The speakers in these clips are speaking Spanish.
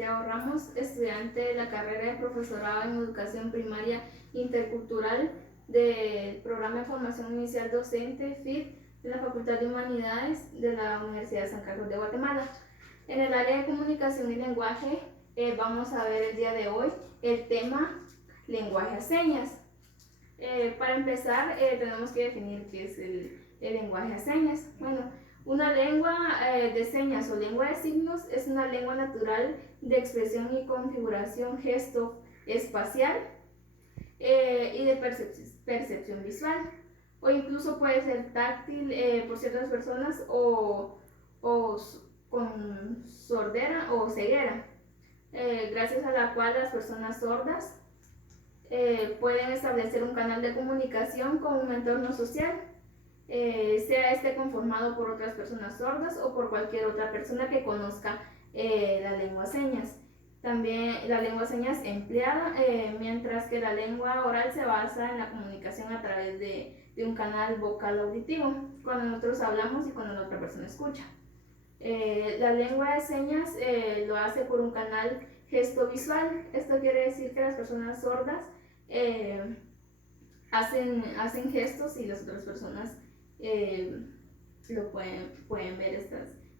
Santiago Ramos, estudiante de la carrera de Profesorado en Educación Primaria Intercultural del Programa de Formación Inicial Docente FID de la Facultad de Humanidades de la Universidad de San Carlos de Guatemala. En el área de comunicación y lenguaje vamos a ver el día de hoy el tema lenguaje a señas. Para empezar, tenemos que definir qué es el lenguaje a señas. Bueno, una lengua de señas o lengua de signos es una lengua natural de expresión y configuración gesto-espacial y de percepción visual, o incluso puede ser táctil por ciertas personas o con sordera o ceguera, gracias a la cual las personas sordas pueden establecer un canal de comunicación con un entorno social, sea este conformado por otras personas sordas o por cualquier otra persona que conozca la lengua señas. También la lengua señas empleada, mientras que la lengua oral se basa en la comunicación a través de un canal vocal auditivo, cuando nosotros hablamos y cuando la otra persona escucha. La lengua de señas lo hace por un canal gesto-visual. Esto quiere decir que las personas sordas hacen gestos y las otras personas pueden ver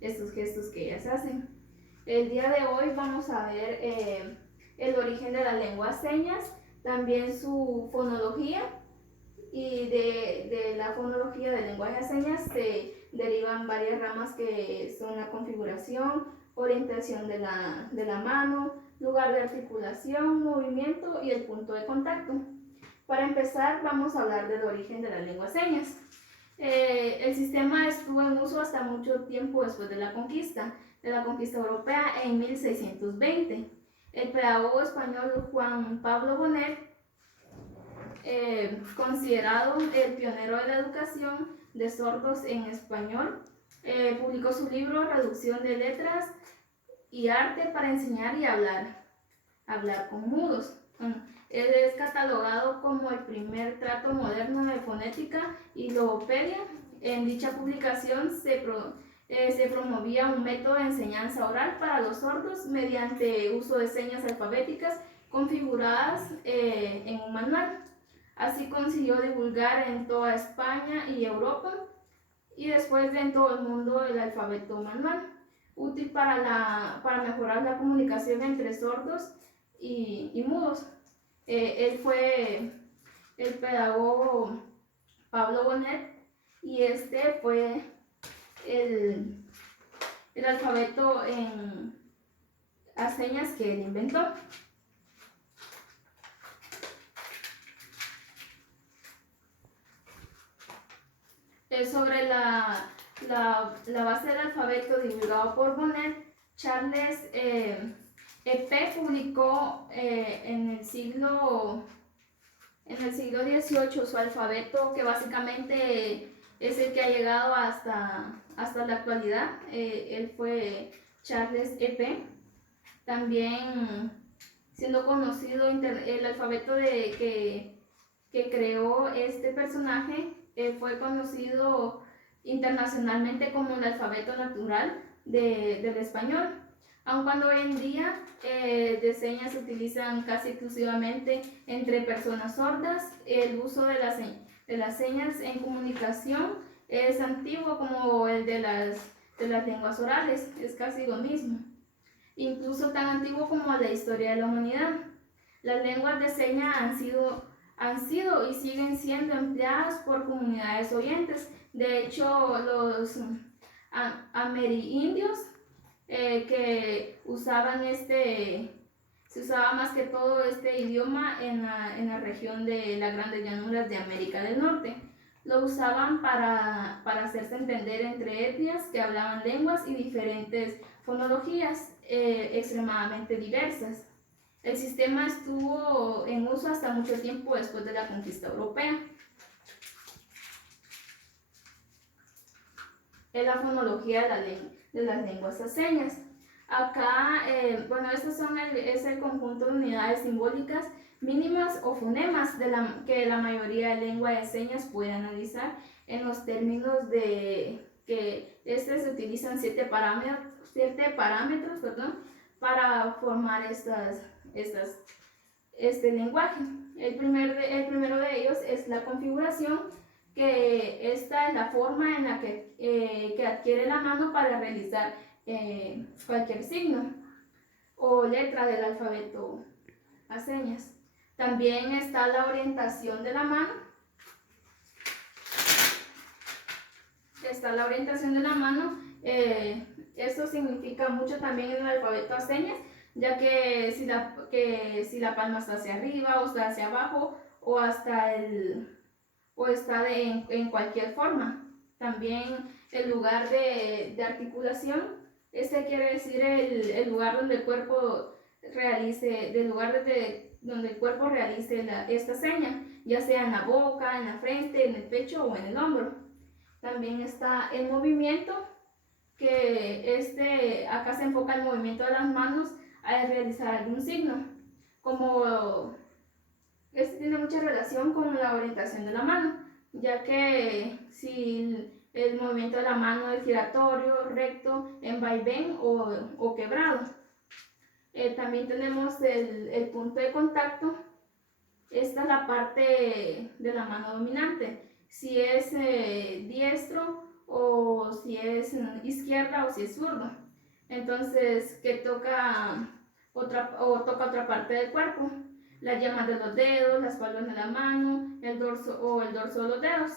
estos gestos que ellas hacen. El día de hoy vamos a ver el origen de la lengua señas, también su fonología, y de la fonología del lenguaje de señas se derivan varias ramas que son la configuración, orientación de la mano, lugar de articulación, movimiento y el punto de contacto. Para empezar, vamos a hablar del origen de la lengua de señas. El sistema estuvo en uso hasta mucho tiempo después de la conquista europea en 1620. El pedagogo español Juan Pablo Bonet, considerado el pionero de la educación de sordos en español, publicó su libro Reducción de letras y arte para enseñar y hablar con mudos. Él es catalogado como el primer trato moderno de fonética y logopedia. En dicha publicación se promovía un método de enseñanza oral para los sordos mediante uso de señas alfabéticas configuradas en un manual. Así consiguió divulgar en toda España y Europa y después en todo el mundo el alfabeto manual, útil para mejorar la comunicación entre sordos y mudos. Él fue el pedagogo Pablo Bonet y este fue el alfabeto a señas que él inventó. Sobre la base del alfabeto divulgado por Bonet, Charles P. publicó en el siglo XVIII su alfabeto, que básicamente es el que ha llegado hasta la actualidad. Él fue Charles P. También siendo conocido el alfabeto que creó este personaje, fue conocido internacionalmente como el alfabeto natural del español. Aun cuando hoy en día de señas se utilizan casi exclusivamente entre personas sordas, el uso de las señas en comunicación es antiguo como el de las lenguas orales, es casi lo mismo, incluso tan antiguo como la historia de la humanidad. Las lenguas de señas han sido y siguen siendo empleadas por comunidades oyentes. De hecho, los amerindios que usaban se usaba más que todo este idioma en la región de las grandes llanuras de América del Norte. Lo usaban para hacerse entender entre etnias que hablaban lenguas y diferentes fonologías extremadamente diversas. El sistema estuvo en uso hasta mucho tiempo después de la conquista europea. Es la fonología de las lenguas a señas. Acá, estos es el conjunto de unidades simbólicas mínimas o fonemas que la mayoría de lengua de señas puede analizar en los términos de que se utilizan siete parámetros para formar este lenguaje. El primero de ellos es la configuración, que esta es la forma en la que adquiere la mano para realizar cualquier signo o letra del alfabeto a señas. También está la orientación de la mano. Está la orientación de la mano. Esto significa mucho también en el alfabeto a señas, ya que si la palma está hacia arriba o está hacia abajo o está en cualquier forma. También el lugar de articulación, este quiere decir el lugar donde el cuerpo realice, donde el cuerpo realice esta seña, ya sea en la boca, en la frente, en el pecho o en el hombro. También está el movimiento, que acá se enfoca el movimiento de las manos al realizar algún signo, como este tiene mucha relación con la orientación de la mano, ya que si el movimiento de la mano es giratorio, recto, en vaivén o quebrado. También tenemos el punto de contacto. Esta es la parte de la mano dominante, si es diestro o si es izquierda o si es zurdo. Entonces, que toca otra parte del cuerpo, las yemas de los dedos, las palmas de la mano, el dorso de los dedos.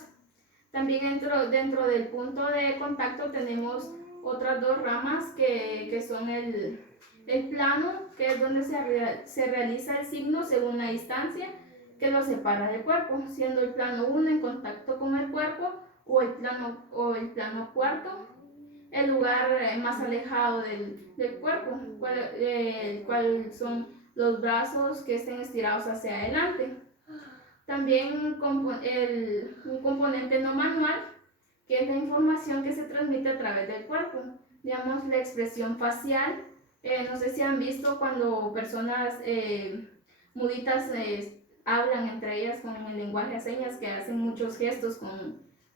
También dentro del punto de contacto tenemos otras dos ramas que son el plano, que es donde se realiza el signo según la distancia que lo separa del cuerpo, siendo el plano 1 en contacto con el cuerpo o el plano cuarto, el lugar más alejado del cuerpo, cual son los brazos que estén estirados hacia adelante. También un componente no manual, que es la información que se transmite a través del cuerpo. Digamos, la expresión facial. No sé si han visto cuando personas muditas hablan entre ellas con el lenguaje de señas, que hacen muchos gestos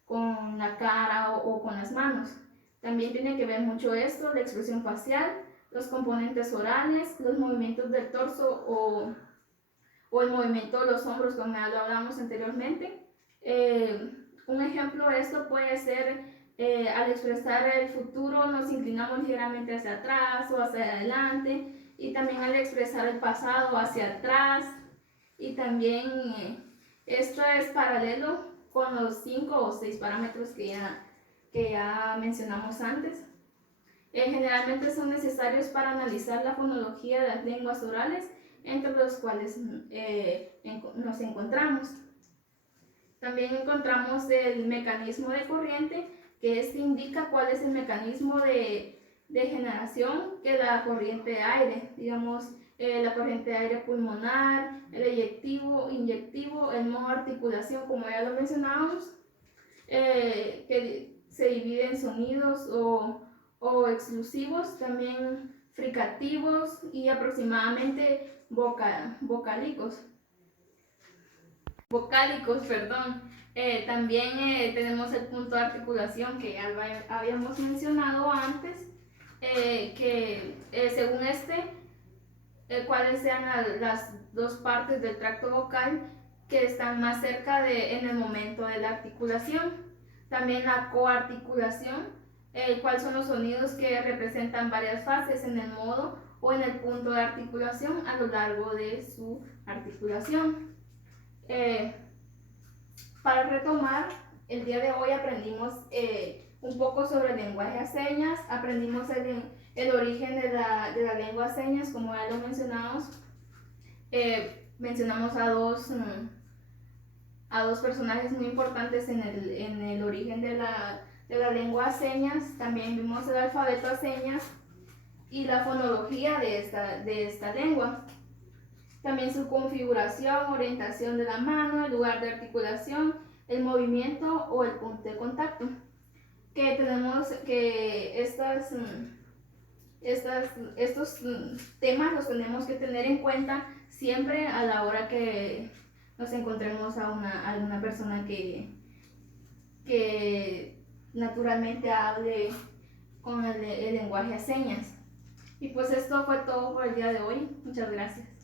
con la cara o con las manos. También tiene que ver mucho esto, la expresión facial, los componentes orales, los movimientos del torso o el movimiento de los hombros, como ya lo hablamos anteriormente. Un ejemplo de esto puede ser al expresar el futuro nos inclinamos ligeramente hacia atrás o hacia adelante, y también al expresar el pasado hacia atrás, y también esto es paralelo con los 5 o 6 parámetros que ya mencionamos antes. Generalmente son necesarios para analizar la fonología de las lenguas orales, entre los cuales nos encontramos. También encontramos el mecanismo de corriente, que este indica cuál es el mecanismo de generación que la corriente de aire, digamos, la corriente de aire pulmonar, el inyectivo, el modo de articulación, como ya lo mencionábamos, que se divide en sonidos o exclusivos, también fricativos y aproximadamente vocálicos, perdón. También tenemos el punto de articulación que ya habíamos mencionado antes, que según cuáles sean las dos partes del tracto vocal que están más cerca en el momento de la articulación. También la coarticulación, cuáles son los sonidos que representan varias fases en el modo o en el punto de articulación a lo largo de su articulación. Para retomar, el día de hoy aprendimos un poco sobre el lenguaje a señas, aprendimos el origen de la lengua a señas, como ya lo mencionamos. Mencionamos a dos personajes muy importantes en el origen de la lengua a señas. También vimos el alfabeto a señas y la fonología de esta lengua. También su configuración, orientación de la mano, el lugar de articulación, el movimiento o el punto de contacto. Que tenemos que estos temas los tenemos que tener en cuenta siempre a la hora que nos encontremos a una persona que naturalmente hable con el lenguaje a señas. Y pues esto fue todo por el día de hoy. Muchas gracias.